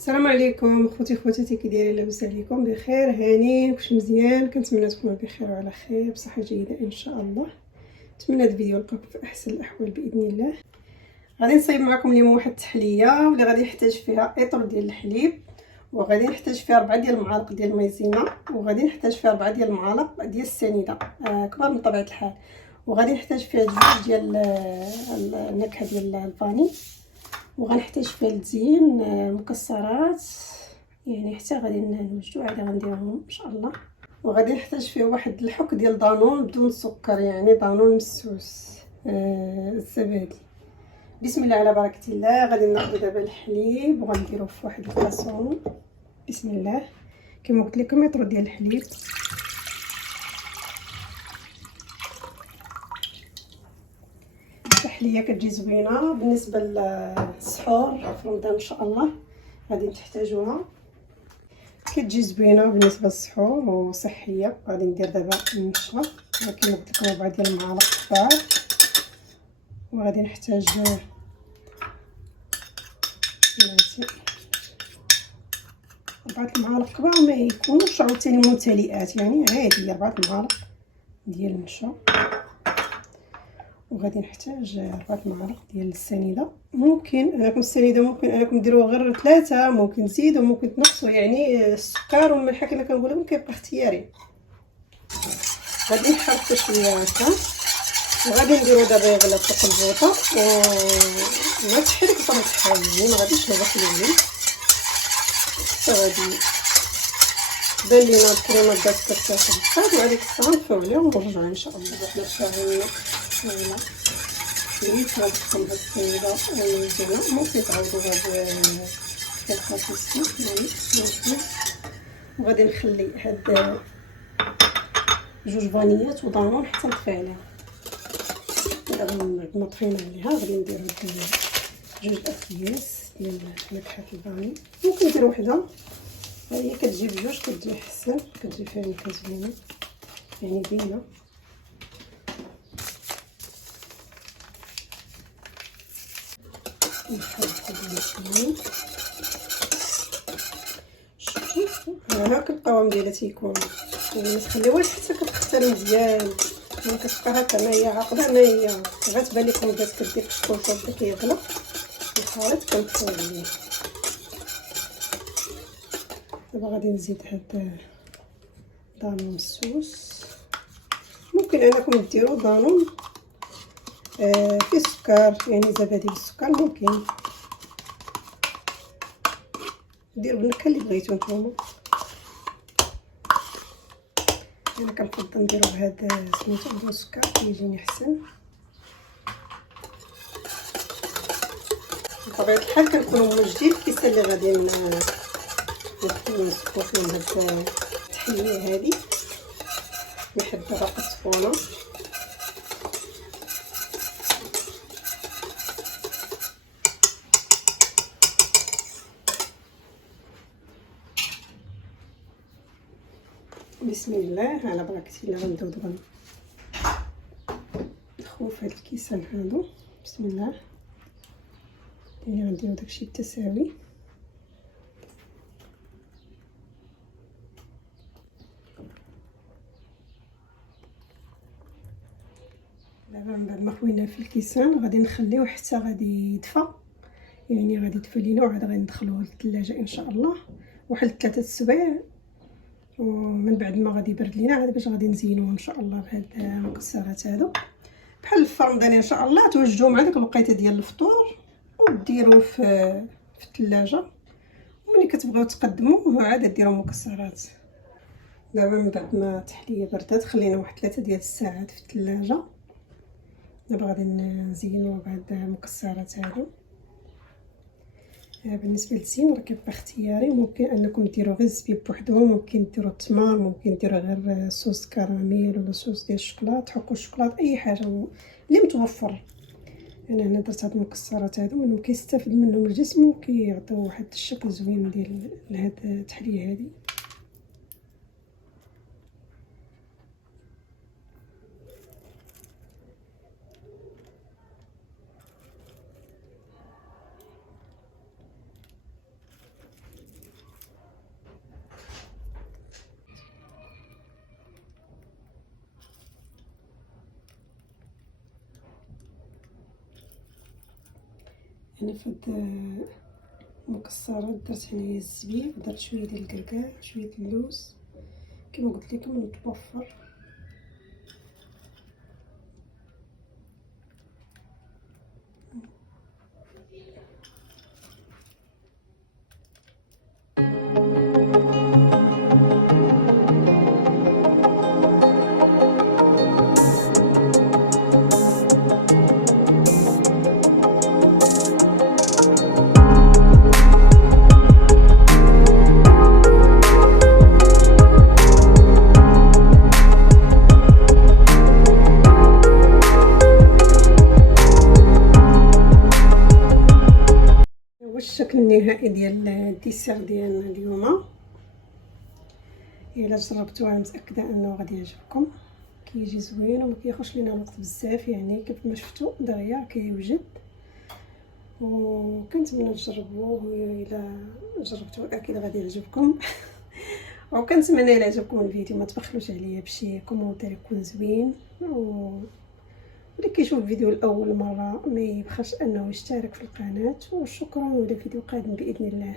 السلام عليكم اخوتي خواتاتي، كي دايرين؟ لاباس عليكم؟ بخير، هاني كلشي مزيان. كنتمنى تكونوا بخير وعلى خير بصحه جيده ان شاء الله. نتمنى هذا الفيديو يلقاكم في احسن الاحوال باذن الله. غادي نصايب معكم اليوم واحد التحليه واللي غادي نحتاج فيها اطر ديال الحليب، وغادي نحتاج فيها 4 ديال المعالق ديال المايزينا، وغادي نحتاج فيها 4 ديال المعالق ديال السنيده كبار من طبيعه الحال، وغادي نحتاج فيها 2 ديال النكهه ديال الفاني، وغنحتاج فيها التزيين مكسرات يعني حتى غادي نوجدو عاد غنديرهم ان شاء الله. وغادي نحتاج فيه واحد الحك ديال دانون بدون سكر، يعني دانون مسوس الزبادي. بسم الله على بركه الله. غادي ناخذ دابا الحليب وغنديروه في واحد الكاسون. بسم الله. كما قلت لكم يطرو ديال الحليب، التحليه كتجي زوينه بالنسبه للسحور في رمضان ان شاء الله. غادي تحتاجوها، كتجي زوينه بالنسبه للسحور وصحيه. غادي ندير دابا النشا كما قلت لكم 4 ديال المعالق كبار، وغادي نحتاج 4 المعالق كبار، ما يكونوش عاوتاني ممتلئات، يعني عادي 4 المعالق ديال النشا. وغادي نحتاج 4 المعالق ديال السنيده. ممكن انكم السنيده ممكن انكم ديروا غير 3، ممكن تزيدوا ممكن تنقصوا، يعني السكر والملح كما كنقول لكم كيبقى اختياري. غادي نحرك شويه هكا، وغادي نديرو دابا يغلى فوق البوطه وما تحرك طرف حالي، ما غاديش نغسلو عليه حتى غادي بان لينا الكريمه بدات كترتاح، وغادي نطفيو عليه ونرجعو ان شاء الله. حنا شاغلين فوالا نيت غندخل هاد السنيده المزيانه. ممكن تعوضوا هاد الخصيص يعني. وغادي نخلي هاد 2 فانيات ودانون حتى نطفي عليها. دابا بعد ما طفينا عليها غادي ندير هاد 2 اكياس ديال نكهه الفاني. ممكن ندير وحده، هي كتجي بجوج كتجي احسن، كتجي فيها نكهه زوينه يعني زينه. هاك القوام ديالها تيكون، يعني ما تخليوهاش حتى كتختار مزيان، يعني كتبقى هكا ما هي عاقده، ما هي غتبان لكم بدات كدير الشطوطه بدا كيغلى الخليط كنطفيو عليه. دابا غادي نزيد هاد دانون مسوس. ممكن انكم ديروا دانون فيه سكر، يعني زبادي بالسكر، ممكن ديروا النكهه اللي بغيتو نتوما. انا كنفضل نديرو بهذا سميتو بدون السكر كيجيني احسن. بطبيعه الحال كنكونوا موجدين الكيسه اللي غادي نصبو فيهم هاد التحليه هادي لحد باقا سخونه. بسم الله على بركه الله. غندوض نخوف هاد الكيسان هادو. بسم الله. يعني غنديرو داكشي بالتساوي. دابا من بعد ما خوينا في الكيسان غادي نخليوه حتى غادي يدفى، يعني غادي يدفى لينا وعاد غادي ندخلوه للثلاجه ان شاء الله واحد 3 السوايع. ومن بعد ما غادي يبرد لينا عاد باش غادي نزينوه ان شاء الله بهاد المكسرات هادو بحال في رمضان ان شاء الله. توجدوه مع ديك الوقيته ديال الفطور وديروه في الثلاجه، وملي كتبغيو تقدموه عاد ديروا مكسرات. دابا من بعد ما التحليه بردات خلينا واحد 3 ديال الساعات في الثلاجه. دابا غادي نزينوه بهاد المكسرات هادو. بالنسبه للزين راه كيبقى اختياري، ممكن انكم ديروا غير الزبيب بوحدو، ممكن ديروا التمر، ممكن ديروا غير صوص كراميل ولا صوص ديال الشوكولاط، تحكوا الشوكولاط اي حاجه اللي متوفر. انا هنا درت هاد المكسرات هادو منهم كيستافد منهم الجسم وكيعطيو واحد الشكل زوين ديال هاد التحليه هادي. انا في هاد المكسرات درت هنايا الزبيب، درت شويه ديال الكركاع، شويه اللوز كما قلت لكم نتوفر. الشكل النهائي ديال الديسير ديالنا اليوم. الا جربتوها متاكده انه غادي يعجبكم، كيجي زوين وما كياخذش لينا الوقت بزاف، يعني كيف ما شفتوا دغيا كيوجد، وكنتمنى تجربوه. الا جربتوه اكيد غادي يعجبكم. وكنتمنى الا عجبكم الفيديو ما تبخلوش عليا بشي كومونتير يكون زوين، واللي كيشوف الفيديو لاول مره ما يبخلش انه يشترك في القناه. وشكرا، ولا فيديو قادم باذن الله.